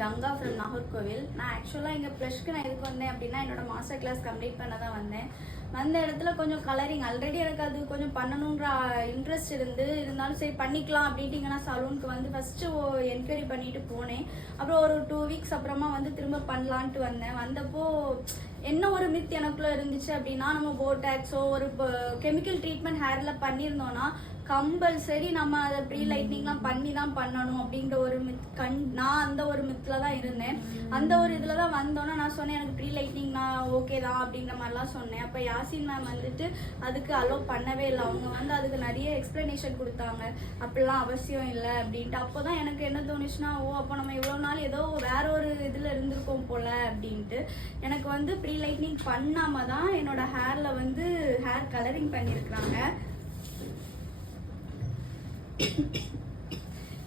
Ganga from Nagercoil. நான் ஆக்சுவலாக இங்கே ப்ளஷ்க்கு நான் எதுக்கு வந்தேன் அப்படின்னா என்னோட மாஸ்டர் கிளாஸ் கம்ப்ளீட் பண்ண தான் வந்தேன். வந்த இடத்துல கொஞ்சம் கலரிங் ஆல்ரெடி எனக்கு அது கொஞ்சம் பண்ணணுன்ற இன்ட்ரெஸ்ட் இருந்தாலும் சரி பண்ணிக்கலாம் அப்படின்ட்டு இங்கே நான் சலூனுக்கு வந்து ஃபஸ்ட்டு என்கொயரி பண்ணிட்டு போனேன். அப்புறம் ஒரு 2 வீக்ஸ் அப்புறமா வந்து திரும்ப பண்ணலான்ட்டு வந்தப்போ என்ன ஒரு மித் எனக்குள்ள இருந்துச்சு அப்படின்னா, நம்ம போடாக்ஸோ ஒரு கெமிக்கல் ட்ரீட்மெண்ட் ஹேரில் பண்ணியிருந்தோன்னா கம்பல்சரி நம்ம அதை ப்ரீ லைட்னிங்லாம் பண்ணி தான் பண்ணணும் அப்படின்ற ஒரு நான் அந்த ஒரு மித்தில் தான் இருந்தேன். அந்த ஒரு இதில் தான் வந்தோன்னா நான் சொன்னேன் எனக்கு ப்ரீ லைட்னிங் நான் ஓகே தான் அப்படின்ற மாதிரிலாம் சொன்னேன். அப்போ யாசின் மேம் வந்துட்டு அதுக்கு அலோவ் பண்ணவே இல்லை. அவங்க வந்து அதுக்கு நிறைய எக்ஸ்ப்ளனேஷன் கொடுத்தாங்க, அப்படிலாம் அவசியம் இல்லை அப்படின்ட்டு. அப்போ தான் எனக்கு என்ன தோணுச்சுன்னா, அப்போ நம்ம இவ்வளோ நாள் ஏதோ வேற ஒரு இதில் இருந்திருக்கோம் போல் அப்படின்ட்டு. எனக்கு வந்து ப்ரீ லைட்னிங் பண்ணாமல் தான் என்னோட ஹேரில் வந்து ஹேர் கலரிங் பண்ணியிருக்கிறாங்க.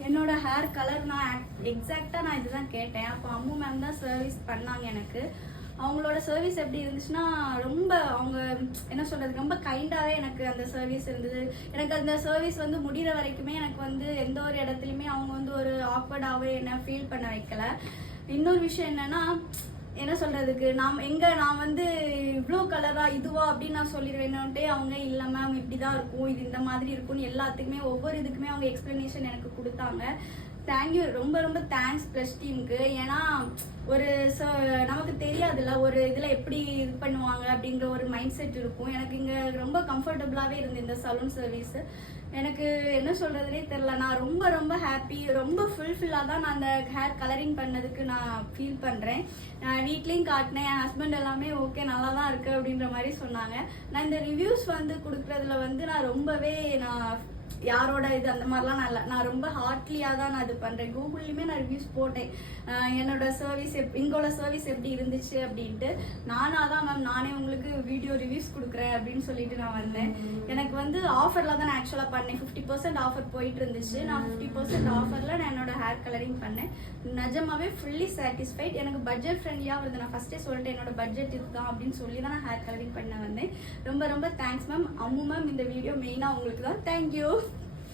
என்னோட ஹேர் கலர் நான் எக்ஸாக்டாக நான் இதுதான் கேட்டேன். அப்போ அம்மு மேம் தான் சர்வீஸ் பண்ணாங்க எனக்கு. அவங்களோட சர்வீஸ் எப்படி இருந்துச்சுன்னா, ரொம்ப அவங்க என்ன சொல்கிறது, ரொம்ப கைண்டாகவே எனக்கு அந்த சர்வீஸ் இருந்தது. எனக்கு அந்த சர்வீஸ் வந்து முடிகிற வரைக்குமே எனக்கு வந்து எந்த ஒரு இடத்துலையுமே அவங்க வந்து ஒரு ஆக்வர்டாகவே என்ன ஃபீல் பண்ண வைக்கல. இன்னொரு விஷயம் என்னென்னா, என்ன சொல்கிறதுக்கு நான் வந்து இவ்வளோ கலராக இதுவா அப்படின்னு நான் சொல்லிடுவேன்னுட்டே அவங்க இல்லை மேம் இப்படி தான் இருக்கும், இது இந்த மாதிரி இருக்கும்னு எல்லாத்துக்குமே ஒவ்வொரு இதுக்குமே அவங்க எக்ஸ்ப்ளனேஷன் எனக்கு கொடுத்தாங்க. தேங்க்யூ, ரொம்ப ரொம்ப தேங்க்ஸ் ப்ளஸ் டீமுக்கு. ஏன்னா ஒரு நமக்கு தெரியாதுல்ல ஒரு இதில் எப்படி இது பண்ணுவாங்க அப்படிங்கிற ஒரு மைண்ட் செட் இருக்கும். எனக்கு இங்கே ரொம்ப கம்ஃபர்டபுளாகவே இருந்தது இந்த சலூன் சர்வீஸ். எனக்கு என்ன சொல்கிறதுனே தெரில. நான் ரொம்ப ரொம்ப ஹாப்பி, ரொம்ப ஃபுல்ஃபில்லாக தான் நான் அந்த ஹேர் கலரிங் பண்ணதுக்கு நான் ஃபீல் பண்ணுறேன். நான் வீட்லேயும் காட்டினேன், என் ஹஸ்பண்ட் எல்லாமே ஓகே நல்லா தான் இருக்குது அப்படின்ற மாதிரி சொன்னாங்க. நான் இந்த ரிவ்யூஸ் வந்து கொடுக்குறதுல வந்து நான் ரொம்பவே யாரோட இது அந்த மாதிரிலாம் நான் ரொம்ப ஹார்ட்லியாக தான் நான் இது பண்ணுறேன். கூகுள்லேயுமே நான் ரிவ்யூஸ் போட்டேன், என்னோட சர்வீஸ் இங்கோட சர்வீஸ் எப்படி இருந்துச்சு அப்படின்ட்டு. நானாக தான் மேம் நானே உங்களுக்கு வீடியோ ரிவ்யூஸ் கொடுக்குறேன் அப்படின்னு சொல்லிட்டு நான் வந்தேன். எனக்கு வந்து ஆஃபரில் தான் நான் ஆக்சுவலாக பண்ணேன். 50% ஆஃபர் போயிட்டு இருந்துச்சு. நான் 50% ஆஃபரில் நான் என்னோட ஹேர் கலரிங் பண்ணேன். நிஜமாவே ஃபுல்லி சாட்டிஸ்ஃபைட். எனக்கு பட்ஜெட் ஃப்ரெண்ட்லியாக வருது. நான் ஃபஸ்ட்டே சொல்லிட்டேன் என்னோட பட்ஜெட் இதுதான் அப்படின்னு சொல்லி தான் நான் ஹேர் கலரிங் பண்ண வந்தேன். ரொம்ப ரொம்ப தேங்க்ஸ் மேம். அம்மு மேம் இந்த வீடியோ மெயினாக உங்களுக்கு தான். தேங்க்யூ.